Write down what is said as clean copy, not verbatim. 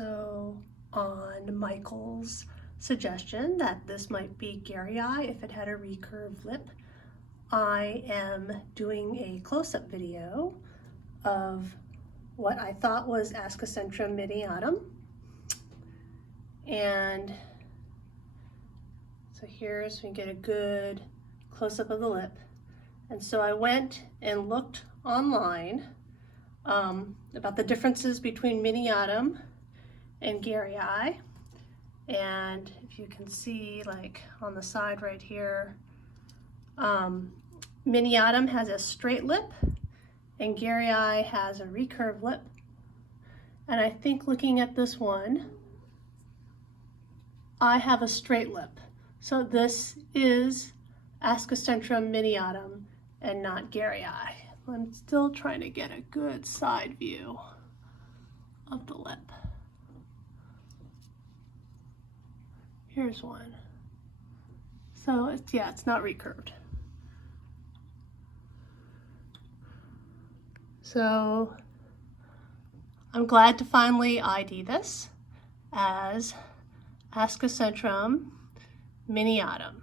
So on Michael's suggestion that this might be garayi if it had a recurved lip, I am doing a close-up video of what I thought was Ascocentrum miniatum. And so here's, we get a good close-up of the lip. And so I went and looked online about the differences between miniatum and garayi. And if you can see, like on the side right here, miniatum has a straight lip and garayi has a recurved lip. And I think looking at this one, I have a straight lip. So this is Ascocentrum miniatum and not garayi. I'm still trying to get a good side view of the lip. Here's one. So it's, yeah, it's not recurved. So I'm glad to finally ID this as Ascocentrum miniatum.